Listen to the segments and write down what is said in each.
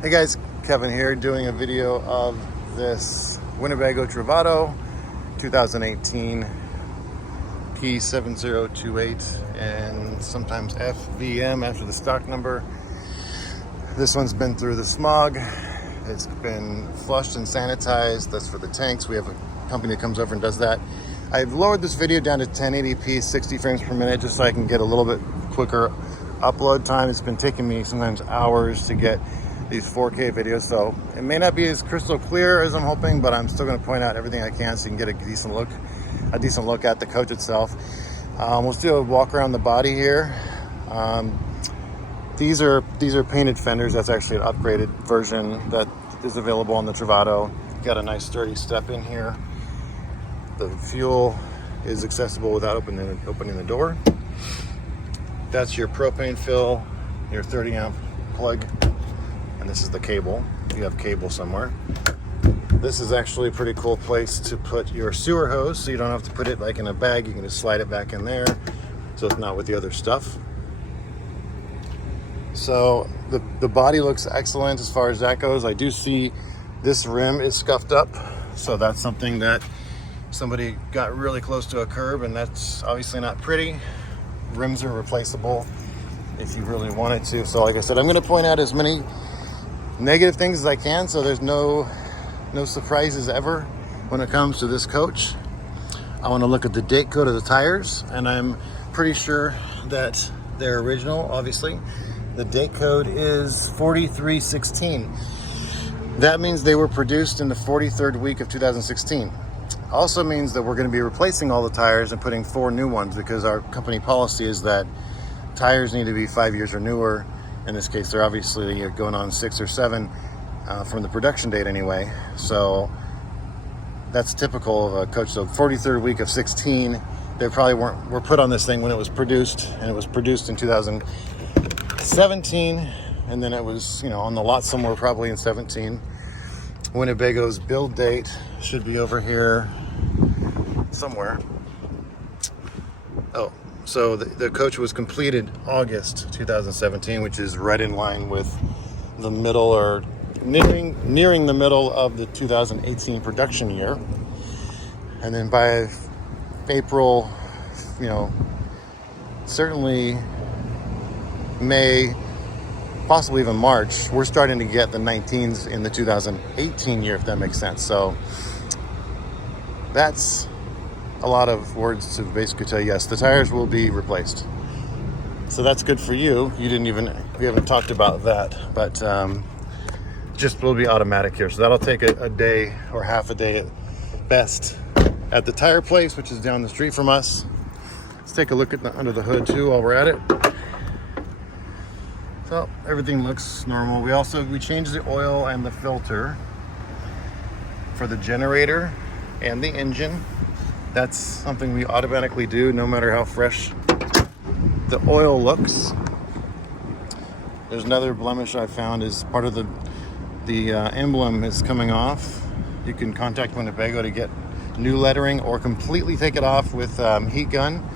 Hey guys, Kevin here doing a video of this Winnebago Travato 2018 P7028 and sometimes FVM after the stock number. This one's been through the smog. It's been flushed and sanitized. That's for the tanks. We have a company that comes over and does that. I've lowered this video down to 1080p, 60 frames per minute, just so I can get a little bit quicker upload time. It's been taking me sometimes hours to get these 4K videos, so it may not be as crystal clear as I'm hoping, but I'm still going to point out everything I can so you can get a decent look at the coach itself. We'll do a walk around the body here. These are painted fenders. That's actually an upgraded version that is available on the Travato. Got a nice sturdy step in here. The fuel is accessible without opening the door. That's your propane fill, your 30 amp plug. And this is the cable, if you have cable somewhere. This is actually a pretty cool place to put your sewer hose, so you don't have to put it like in a bag. You can just slide it back in there, so it's not with the other stuff. So the body looks excellent as far as that goes. I do see this rim is scuffed up, so that's something that somebody got really close to a curb, and that's obviously not pretty. Rims are replaceable if you really wanted to. So like I said, I'm going to point out as many negative things as I can, so there's no surprises ever when it comes to this coach. I want to look at the date code of the tires, and I'm pretty sure that they're original. Obviously the date code is 4316. That means they were produced in the 43rd week of 2016. Also means that we're going to be replacing all the tires and putting 4 new ones, because our company policy is that tires need to be 5 years or newer. In this case, they're obviously going on 6 or 7 from the production date anyway. So that's typical of a coach. So 43rd week of 16, they probably were put on this thing when it was produced, and it was produced in 2017, and then it was, on the lot somewhere probably in 17. Winnebago's build date should be over here somewhere. Oh. So the coach was completed August 2017, which is right in line with the middle, or nearing the middle of the 2018 production year. And then by April, certainly May, possibly even March, we're starting to get the 19s in the 2018 year, if that makes sense. So that's a lot of words to basically tell you, yes, the tires will be replaced. So that's good for you. We haven't talked about that, but just will be automatic here. So that'll take a day or half a day at best at the tire place, which is down the street from us. Let's take a look at under the hood too while we're at it. So everything looks normal. We changed the oil and the filter for the generator and the engine. That's something we automatically do no matter how fresh the oil looks. There's another blemish I found, is part of the emblem is coming off. You can contact Winnebago to get new lettering, or completely take it off with heat gun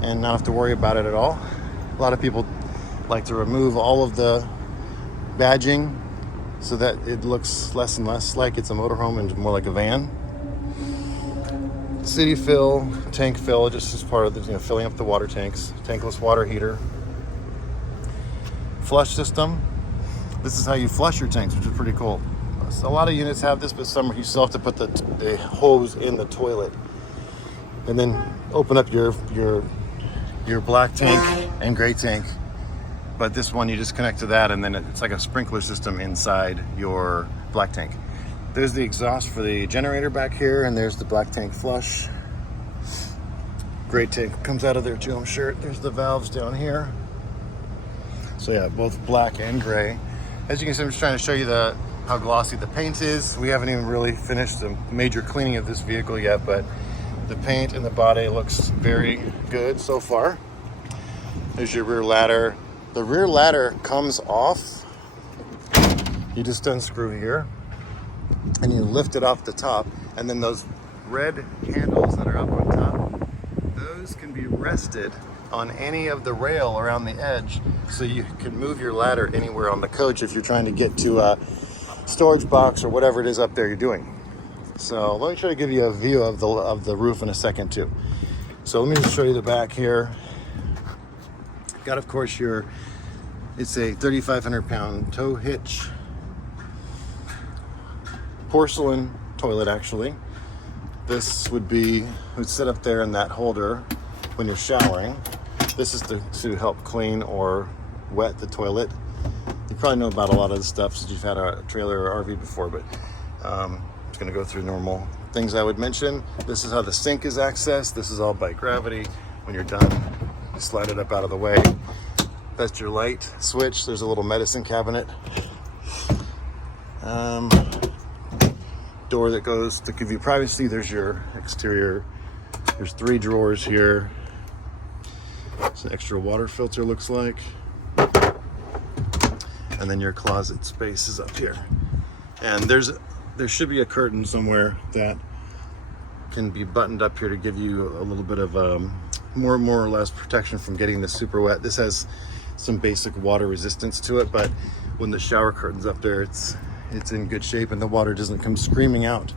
and not have to worry about it at all. A lot of people like to remove all of the badging so that it looks less and less like it's a motorhome and more like a van. City fill, tank fill, just as part of the filling up the water tanks. Tankless water heater. Flush system. This is how you flush your tanks, which is pretty cool. So a lot of units have this, but some you still have to put the hose in the toilet, and then open up your black tank and gray tank. But this one, you just connect to that, and then it's like a sprinkler system inside your black tank. There's the exhaust for the generator back here, and there's the black tank flush. Gray tank comes out of there too, I'm sure. There's the valves down here. So yeah, both black and gray. As you can see, I'm just trying to show you how glossy the paint is. We haven't even really finished the major cleaning of this vehicle yet, but the paint and the body looks very good so far. There's your rear ladder. The rear ladder comes off. You just unscrew here, and you lift it off the top, and then those red handles that are up on top, those can be rested on any of the rail around the edge, so you can move your ladder anywhere on the coach if you're trying to get to a storage box or whatever it is up there you're doing. So let me try to give you a view of the roof in a second too. So let me just show you the back here. Got, of course, it's a 3,500 pound tow hitch. Porcelain toilet, actually. This would sit up there in that holder when you're showering. This is to help clean or wet the toilet. You probably know about a lot of this stuff since you've had a trailer or RV before, but it's going to go through normal things I would mention. This is how the sink is accessed. This is all by gravity. When you're done, you slide it up out of the way. That's your light switch. There's a little medicine cabinet. Door that goes to give you privacy. There's your exterior. There's 3 drawers here. It's an extra water filter, looks like. And then your closet space is up here. And there should be a curtain somewhere that can be buttoned up here to give you a little bit of more or less protection from getting this super wet. This has some basic water resistance to it, but when the shower curtain's up there, it's in good shape and the water doesn't come screaming out.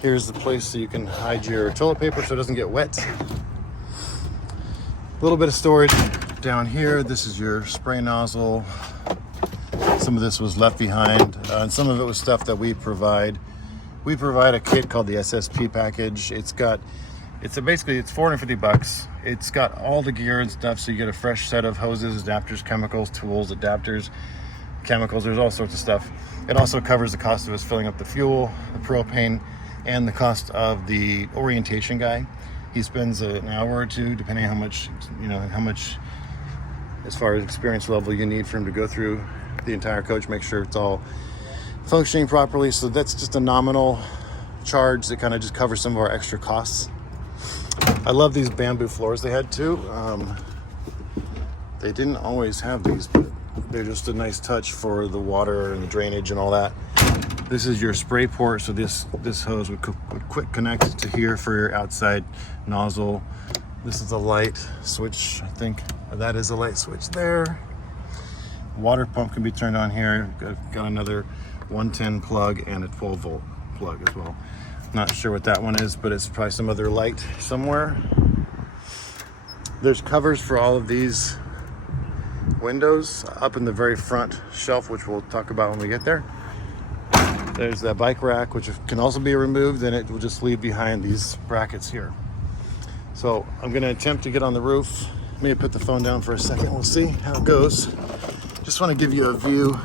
Here's the place so you can hide your toilet paper so it doesn't get wet. A little bit of storage down here. This is your spray nozzle. Some of this was left behind, and some of it was stuff that we provide. We provide a kit called the SSP package. It's basically $450. It's got all the gear and stuff, so you get a fresh set of hoses, adapters, chemicals, tools, adapters, chemicals. There's all sorts of stuff. It also covers the cost of us filling up the fuel, the propane, and the cost of the orientation guy. He spends an hour or two, depending on how much as far as experience level you need for him to go through the entire coach, make sure it's all functioning properly. So that's just a nominal charge that kind of just covers some of our extra costs. I love these bamboo floors they had too. They didn't always have these, but they're just a nice touch for the water and the drainage and all that. This is your spray port, so this hose would quick connect to here for your outside nozzle. This is a light switch, I think that is a light switch there. Water pump can be turned on here. Got another 110 plug and a 12 volt plug as well. Not sure what that one is, but it's probably some other light somewhere. There's covers for all of these windows up in the very front shelf, which we'll talk about when we get there. There's that bike rack, which can also be removed, and it will just leave behind these brackets here. So I'm going to attempt to get on the roof. Maybe put the phone down for a second. We'll see how it goes. Just want to give you a view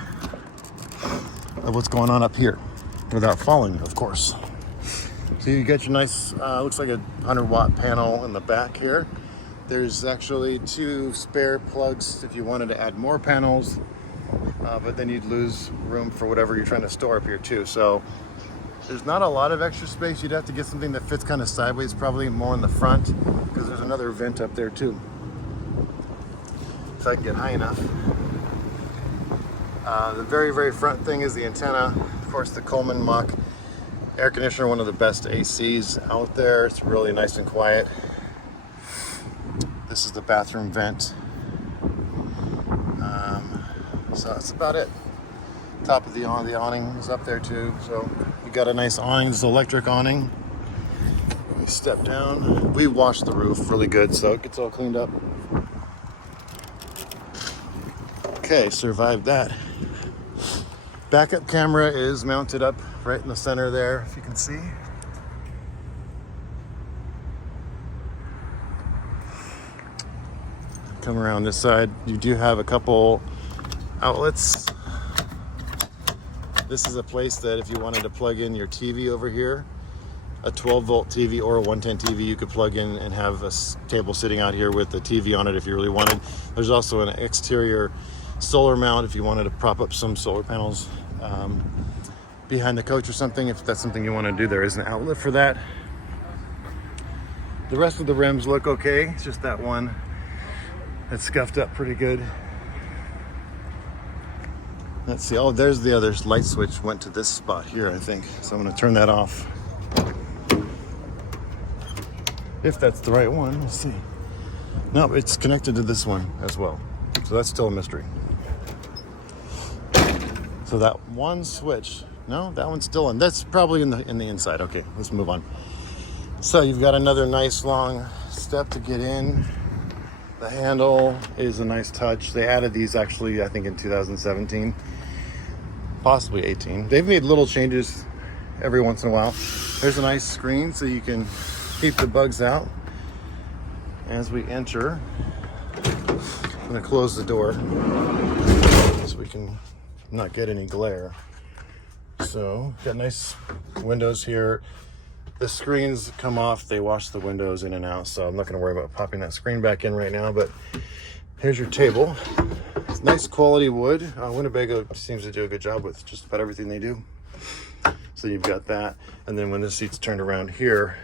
of what's going on up here without falling, of course. So you get your nice, looks like a 100-watt panel in the back here. There's actually 2 spare plugs if you wanted to add more panels, but then you'd lose room for whatever you're trying to store up here too. So there's not a lot of extra space. You'd have to get something that fits kind of sideways, probably more in the front, because there's another vent up there too. If I can get high enough. The very, very front thing is the antenna. Of course, the Coleman Mach air conditioner, one of the best ACs out there. It's really nice and quiet. This is the bathroom vent. So that's about it. Top of the awning is up there too. So you got a nice awning. This is electric awning. We step down. We washed the roof really good, so it gets all cleaned up. Okay, survived that. Backup camera is mounted up right in the center there, if you can see. Come around this side. You do have a couple outlets. This is a place that if you wanted to plug in your TV over here, a 12-volt TV or a 110 TV, you could plug in and have a table sitting out here with the TV on it if you really wanted. There's also an exterior solar mount if you wanted to prop up some solar panels behind the coach or something. If that's something you want to do, there is an outlet for that. The rest of the rims look okay. It's just that one that's scuffed up pretty good. Let's see. Oh, there's the other light switch. Went to this spot here, I think. So I'm going to turn that off. If that's the right one. Let's see. No, it's connected to this one as well. So that's still a mystery. So that one switch, no, that one's still in. That's probably in the inside. Okay, let's move on. So you've got another nice long step to get in. The handle is a nice touch. They added these actually, I think in 2017, possibly 18. They've made little changes every once in a while. There's a nice screen so you can keep the bugs out. As we enter, I'm gonna close the door so we can not get any glare. So got nice windows here. The screens come off, they wash the windows in and out, so I'm not gonna worry about popping that screen back in right now, but here's your table. It's nice quality wood. Winnebago seems to do a good job with just about everything they do. So you've got that, and then when the seat's turned around here,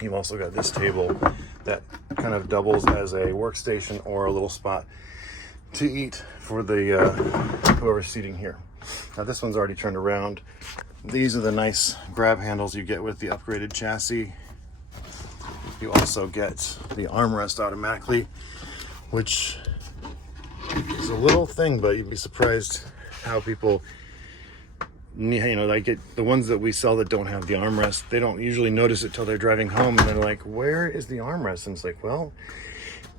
you've also got this table that kind of doubles as a workstation or a little spot to eat for the whoever's seating here. Now this one's already turned around. These are the nice grab handles you get with the upgraded chassis. You also get the armrest automatically, which is a little thing, but you'd be surprised how people, you know, like the ones that we sell that don't have the armrest, they don't usually notice it till they're driving home and they're like, where is the armrest? And it's like, well,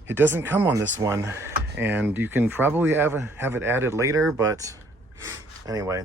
it doesn't come on this one, and you can probably have it added later, but anyway.